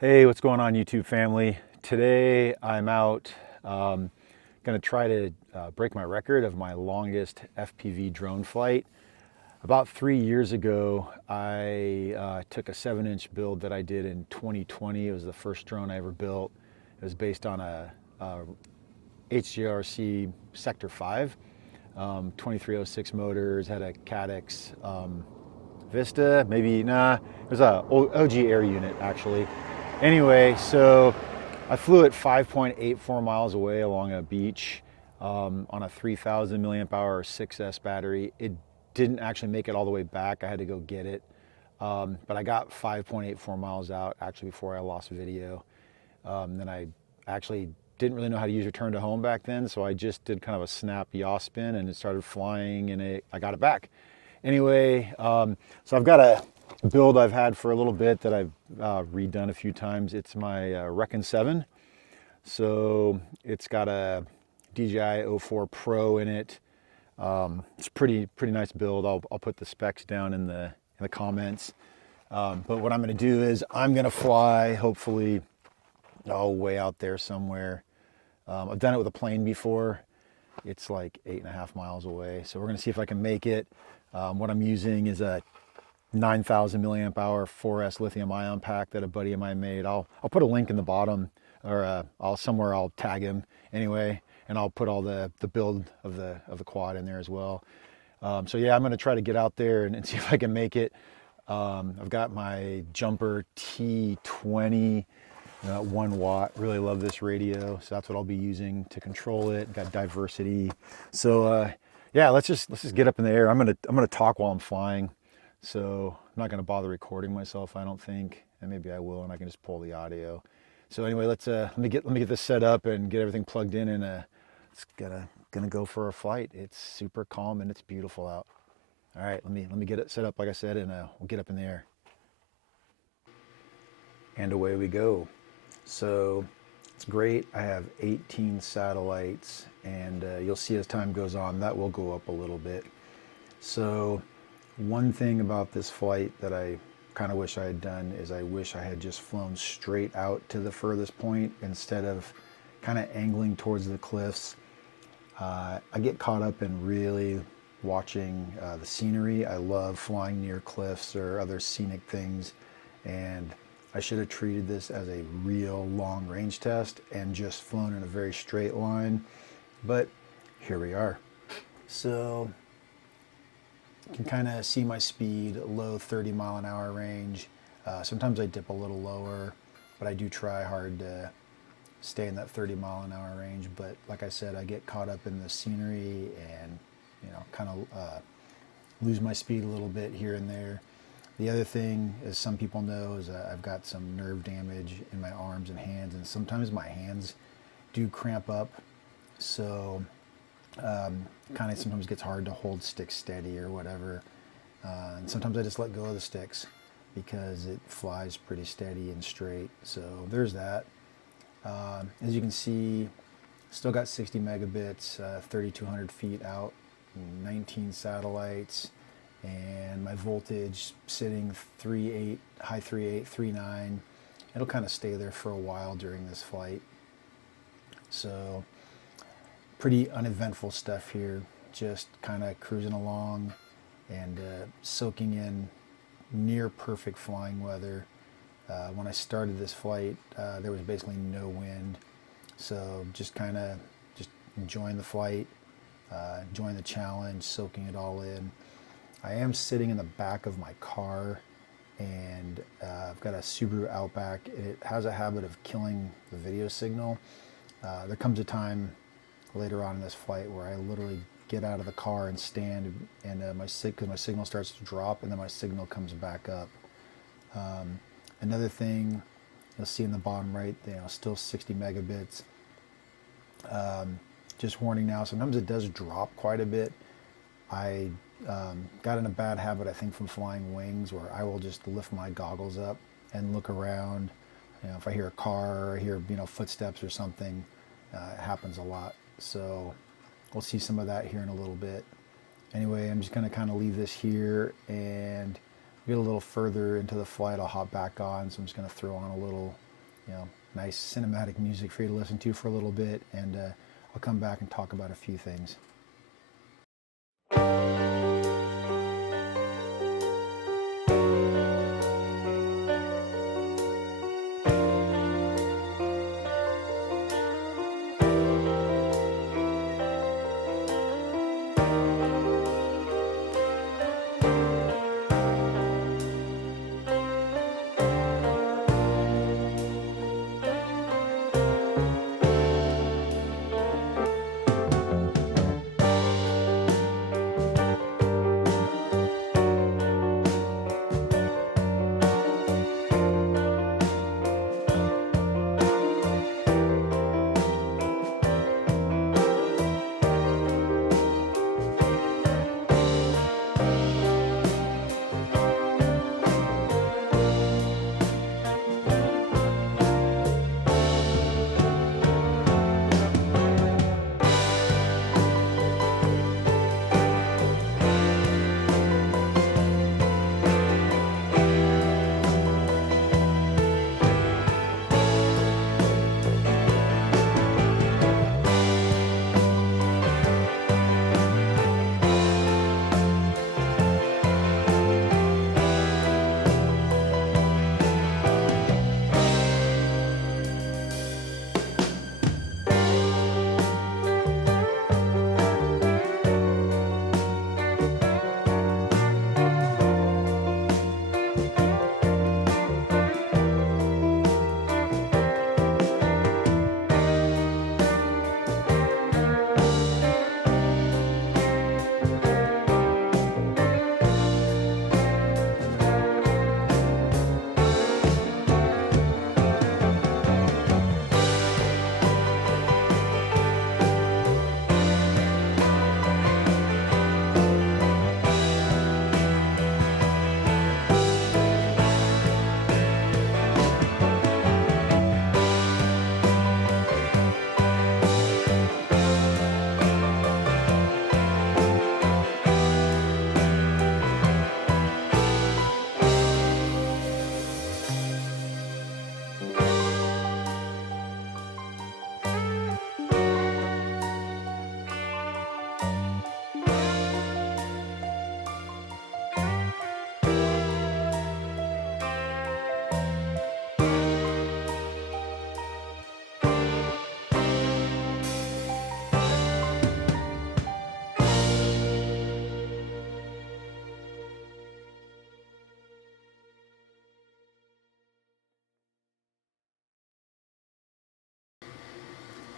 Hey, what's going on, YouTube family? Today I'm out going to try to break my record of my longest FPV drone flight. About 3 years ago, I took a 7-inch build that I did in 2020. It was the first drone I ever built. It was based on a GepRC Sector 5, 2306 motors, had a Cadex Vista, maybe, nah, it was a OG Air unit actually. Anyway, so I flew at 5.84 miles away along a beach on a 3000 milliamp hour 6S battery. It didn't actually make it all the way back. I had to go get it. But I got 5.84 miles out actually before I lost video. Then I actually didn't really know how to use return to home back then, so I just did kind of a snap yaw spin and it started flying and I got it back. Anyway, so I've got a build I've had for a little bit that I've redone a few times. It's my Rekon 7. So it's got a DJI 04 Pro in it. It's pretty nice build. I'll put the specs down in the comments. But what I'm going to do is I'm going to fly, hopefully, way out there somewhere. I've done it with a plane before. It's like 8.5 miles away. So we're going to see if I can make it. What I'm using is a 9,000 milliamp hour 4S lithium ion pack that a buddy of mine made. I'll put a link in the bottom, or somewhere I'll tag him anyway, and I'll put all the build of the quad in there as well. So yeah, I'm going to try to get out there and see if I can make it. I've got my Jumper T20, 1 watt. Really love this radio, so that's what I'll be using to control it. Got diversity. So yeah, let's just get up in the air. I'm gonna talk while I'm flying. So I'm not going to bother recording myself, I don't think, and maybe I will, and I can just pull the audio. So anyway, let me get this set up and get everything plugged in, and it's gonna go for a flight. It's super calm and it's beautiful out. All right, let me get it set up like I said, and we'll get up in the air. And away we go. So it's great. I have 18 satellites, and you'll see as time goes on that will go up a little bit. So one thing about this flight that I kind of wish I had done is I wish I had just flown straight out to the furthest point instead of kind of angling towards the cliffs. I get caught up in really watching the scenery. I love flying near cliffs or other scenic things, and I should have treated this as a real long range test and just flown in a very straight line, but here we are. So you can kind of see my speed, low 30 mile an hour range. Sometimes I dip a little lower, but I do try hard to stay in that 30 mile an hour range. But like I said, I get caught up in the scenery and, kind of lose my speed a little bit here and there. The other thing, as some people know, is I've got some nerve damage in my arms and hands, and sometimes my hands do cramp up. So kind of sometimes gets hard to hold sticks steady or whatever, and sometimes I just let go of the sticks because it flies pretty steady and straight. So there's that. As you can see, still got 60 megabits, 3,200 feet out, 19 satellites, and my voltage sitting 3.8, high 3.8, 3.9. It'll kind of stay there for a while during this flight. So pretty uneventful stuff here, just kind of cruising along and soaking in near perfect flying weather. When I started this flight, there was basically no wind, so just enjoying the flight, enjoying the challenge, soaking it all in. I am sitting in the back of my car, and I've got a Subaru Outback. It has a habit of killing the video signal. There comes a time later on in this flight where I literally get out of the car and stand, and my signal starts to drop, and then my signal comes back up. Another thing you'll see in the bottom right, still 60 megabits. Just warning now, sometimes it does drop quite a bit. I got in a bad habit, I think, from flying wings, where I will just lift my goggles up and look around. If I hear a car or I hear footsteps or something, it happens a lot. So we'll see some of that here in a little bit. Anyway, I'm just going to kind of leave this here, and get a little further into the flight, I'll hop back on. So I'm just going to throw on a little nice cinematic music for you to listen to for a little bit, and I'll come back and talk about a few things.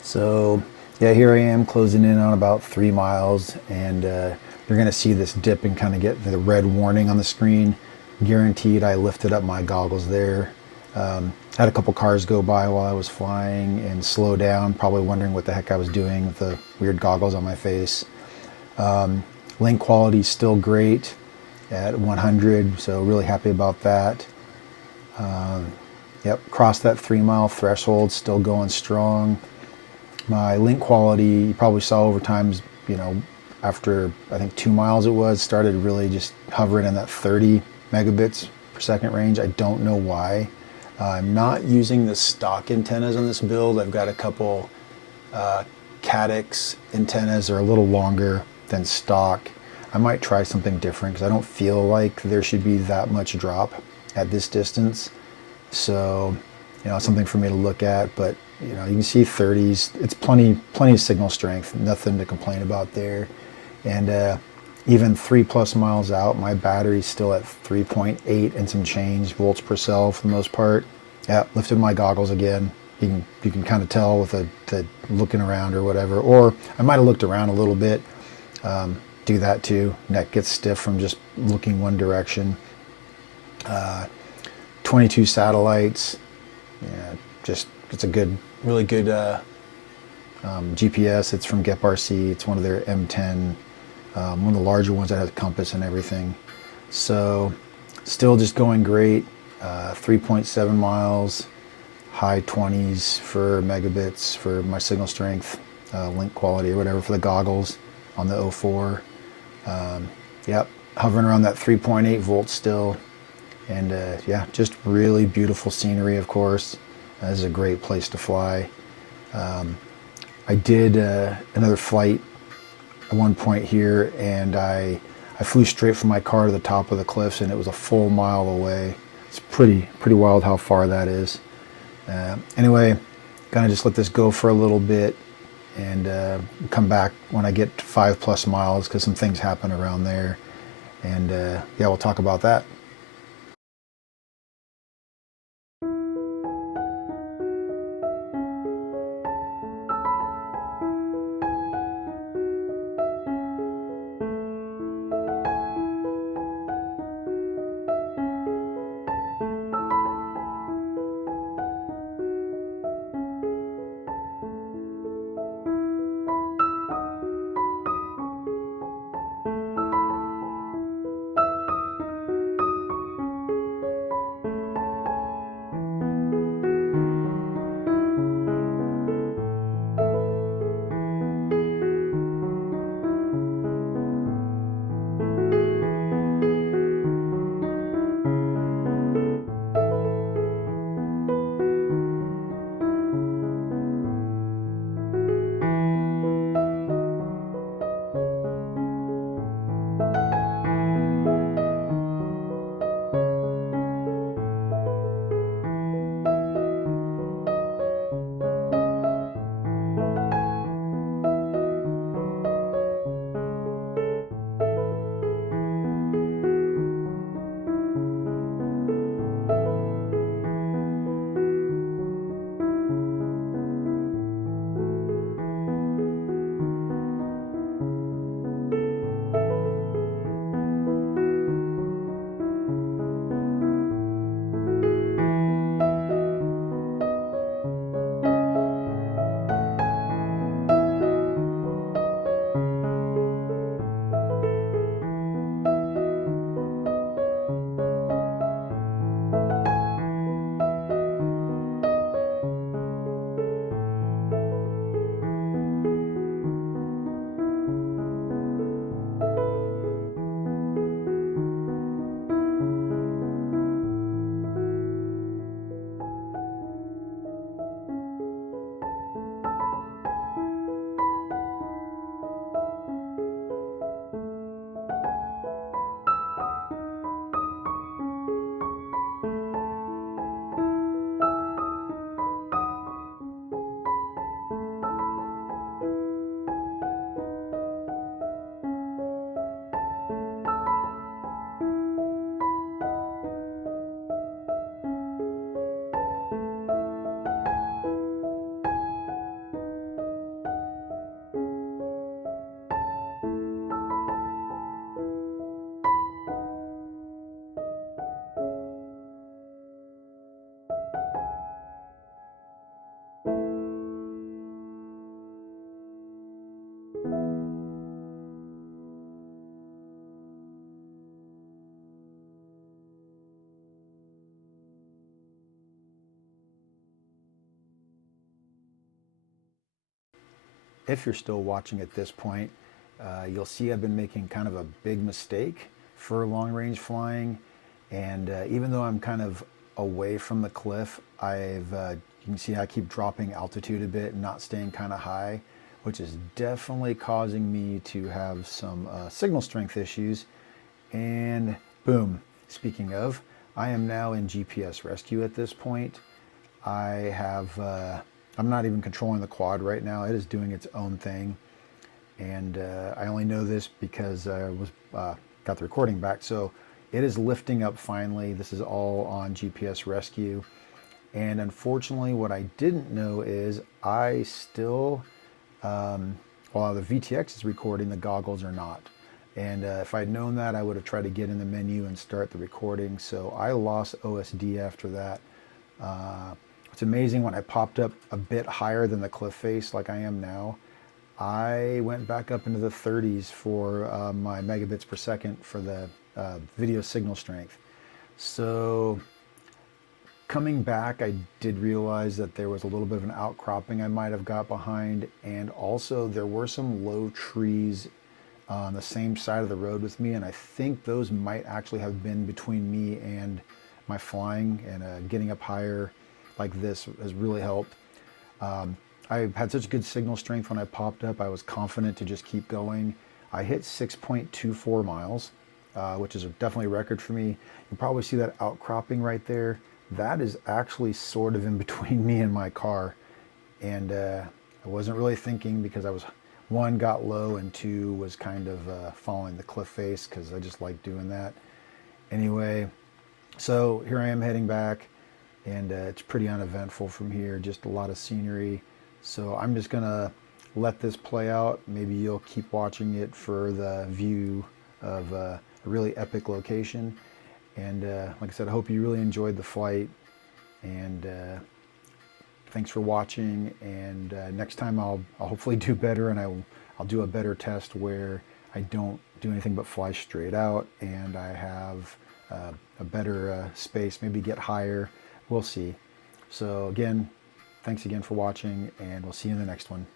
So yeah, here I am closing in on about 3 miles, and you're going to see this dip and kind of get the red warning on the screen. Guaranteed I lifted up my goggles there. Had a couple cars go by while I was flying and slow down, probably wondering what the heck I was doing with the weird goggles on my face. Link quality still great at 100, so really happy about that. Yep, crossed that 3 mile threshold, still going strong. My link quality, you probably saw over time, after I think 2 miles it was, started really just hovering in that 30 megabits per second range. I don't know why. I'm not using the stock antennas on this build. I've got a couple Caddx antennas that are a little longer than stock. I might try something different because I don't feel like there should be that much drop at this distance. So, something for me to look at, but you can see 30s. It's plenty of signal strength, nothing to complain about there. And even 3+ miles out, my battery's still at 3.8 and some change volts per cell for the most part. Yeah, lifted my goggles again. You can kind of tell with the looking around or whatever. Or I might have looked around a little bit. Do that too. Neck gets stiff from just looking one direction. 22 satellites. Yeah, it's a really good GPS. It's from GepRC. It's one of their M10, one of the larger ones that has a compass and everything. So still just going great. 3.7 miles, high 20s for megabits for my signal strength, link quality or whatever for the goggles on the 04. Yep, hovering around that 3.8 volts still. And yeah, just really beautiful scenery, of course. This is a great place to fly. I did another flight at one point here, and I flew straight from my car to the top of the cliffs, and it was a full mile away. It's pretty wild how far that is. Anyway, gonna just let this go for a little bit and come back when I get to 5+ miles, because some things happen around there, and yeah, we'll talk about that. If you're still watching at this point, you'll see I've been making kind of a big mistake for long range flying. And even though I'm kind of away from the cliff, you can see I keep dropping altitude a bit and not staying kind of high, which is definitely causing me to have some signal strength issues. And boom, speaking of, I am now in GPS rescue at this point. I'm not even controlling the quad right now. It is doing its own thing. And I only know this because I got the recording back. So it is lifting up finally. This is all on GPS rescue. And unfortunately, what I didn't know is I still, while the VTX is recording, the goggles are not. And if I'd known that, I would have tried to get in the menu and start the recording. So I lost OSD after that. It's amazing, when I popped up a bit higher than the cliff face like I am now, I went back up into the 30s for my megabits per second for the video signal strength. So coming back, I did realize that there was a little bit of an outcropping I might have got behind, and also there were some low trees on the same side of the road with me, and I think those might actually have been between me and my flying and getting up higher. like this has really helped. I had such good signal strength when I popped up. I was confident to just keep going. I hit 6.24 miles, which is definitely a record for me. You can probably see that outcropping right there. That is actually sort of in between me and my car. And I wasn't really thinking because I was, one, got low, and two, was kind of following the cliff face because I just like doing that. Anyway, so here I am heading back, and it's pretty uneventful from here, just a lot of scenery. So I'm just gonna let this play out. Maybe you'll keep watching it for the view of a really epic location. And like I said, I hope you really enjoyed the flight, and thanks for watching. And next time I'll hopefully do better, and I'll do a better test where I don't do anything but fly straight out, and I have a better space, maybe get higher. We'll see. So again, thanks again for watching, and we'll see you in the next one.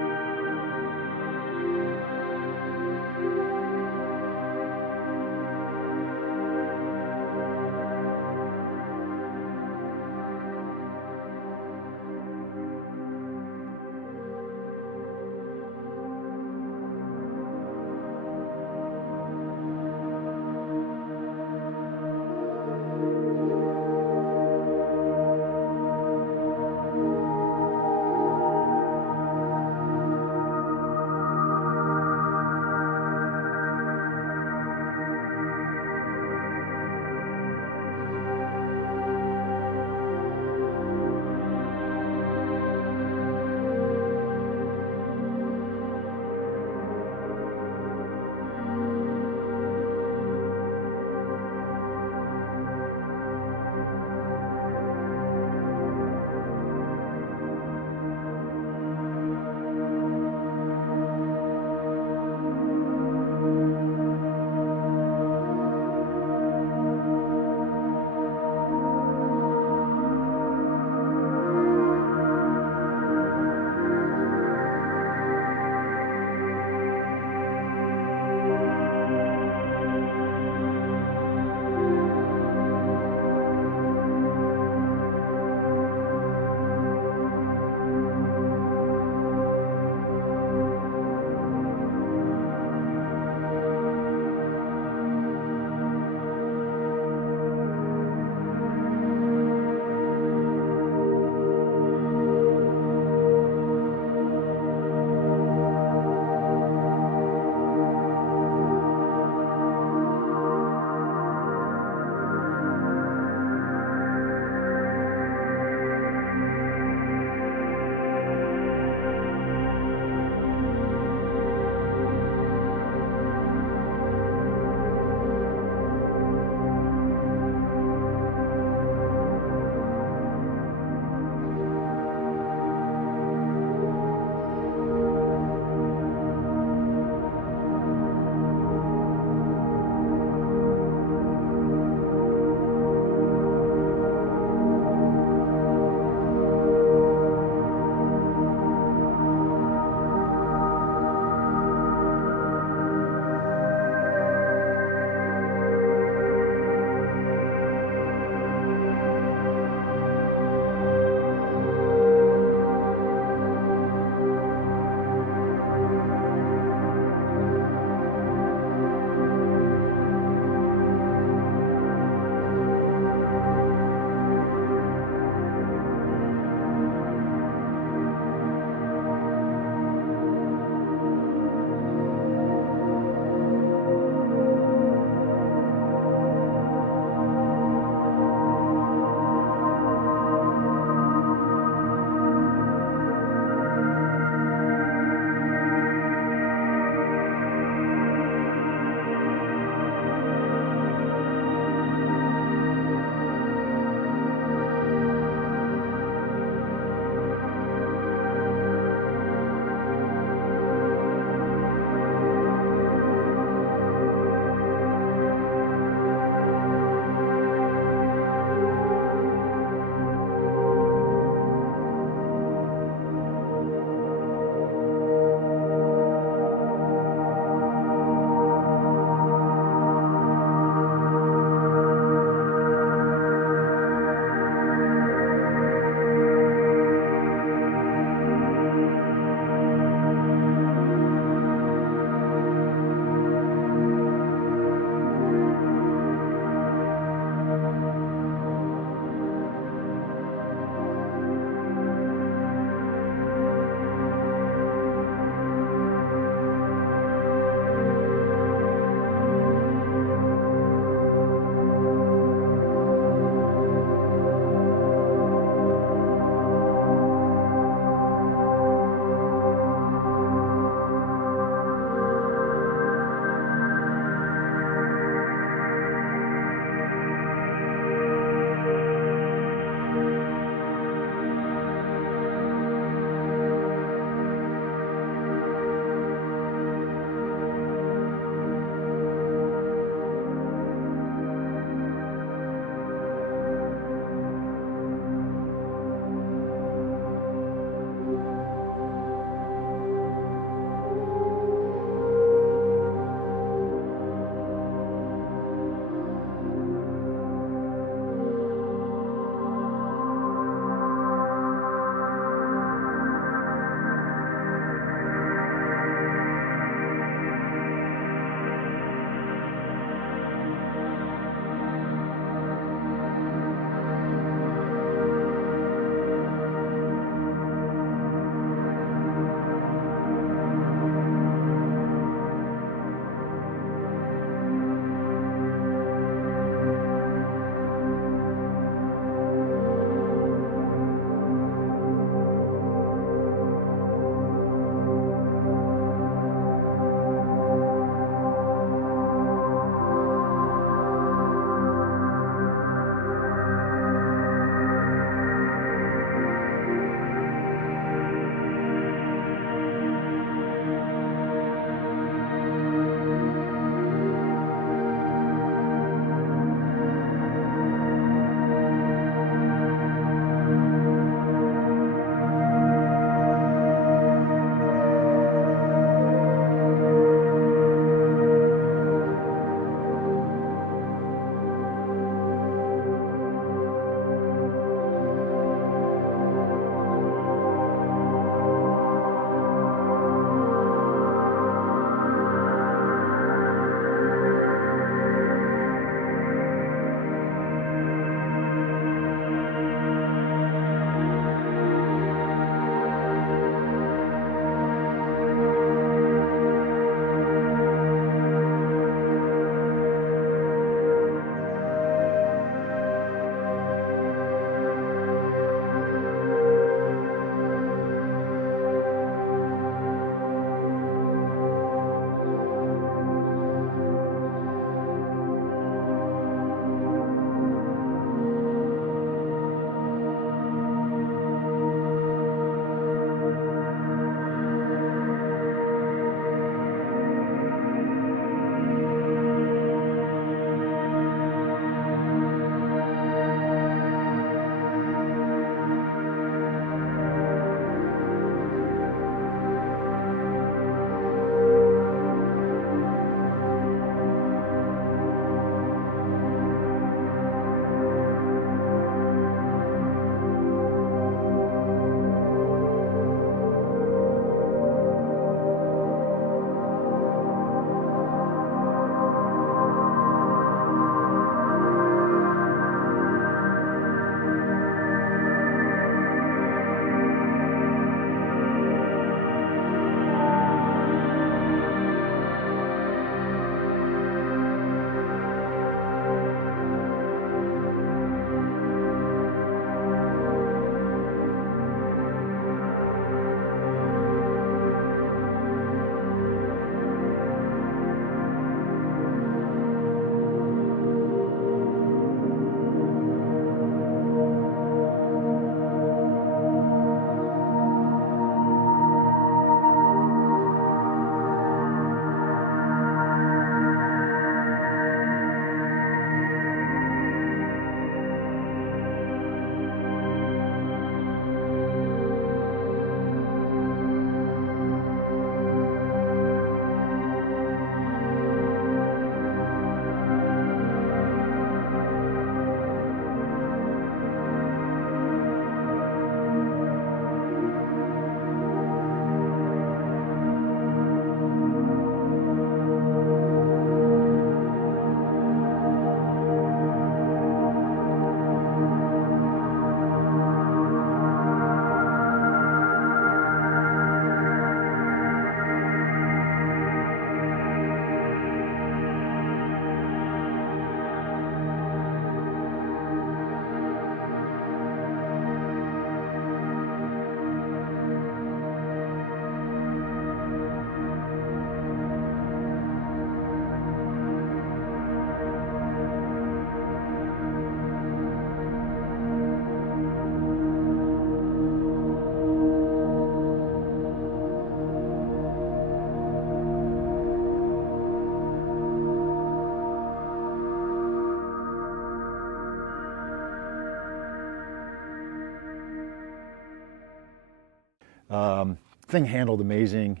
thing handled amazing.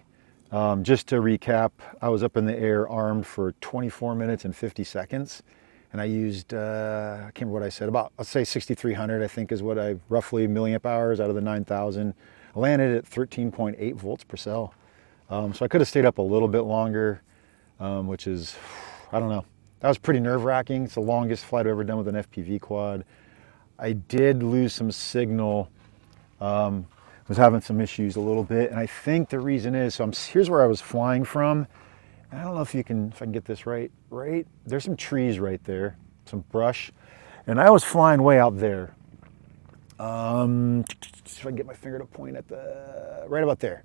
Just to recap, I was up in the air armed for 24 minutes and 50 seconds. And I used, I can't remember what I said, about, let's say 6,300, I think is what I, roughly milliamp hours out of the 9,000. I landed at 13.8 volts per cell. So I could have stayed up a little bit longer, which is, I don't know. That was pretty nerve-wracking. It's the longest flight I've ever done with an FPV quad. I did lose some signal. Was having some issues a little bit, and I think the reason is, so here's where I was flying from. And I don't know if I can get this right. There's some trees right there, some brush, and I was flying way out there. If I can get my finger to point at right about there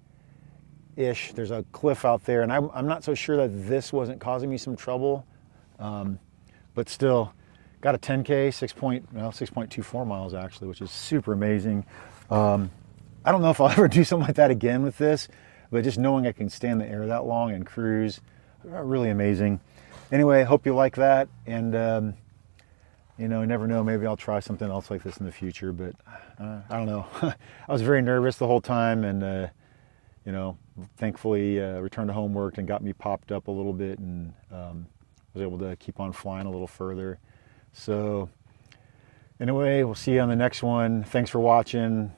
ish. There's a cliff out there, and I'm not so sure that this wasn't causing me some trouble, but still got a 10K, 6.24 miles actually, which is super amazing. I don't know if I'll ever do something like that again with this, but just knowing I can stay in the air that long and cruise, really amazing. Anyway, hope you like that, and you know, never know, maybe I'll try something else like this in the future, but I don't know. I was very nervous the whole time, and you know, thankfully returned to home worked and got me popped up a little bit, and was able to keep on flying a little further. So anyway, we'll see you on the next one. Thanks for watching.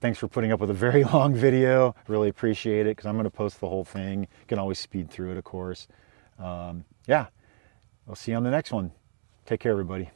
Thanks for putting up with a very long video. Really appreciate it, because I'm going to post the whole thing. You can always speed through it, of course. Yeah, I'll see you on the next one. Take care, everybody.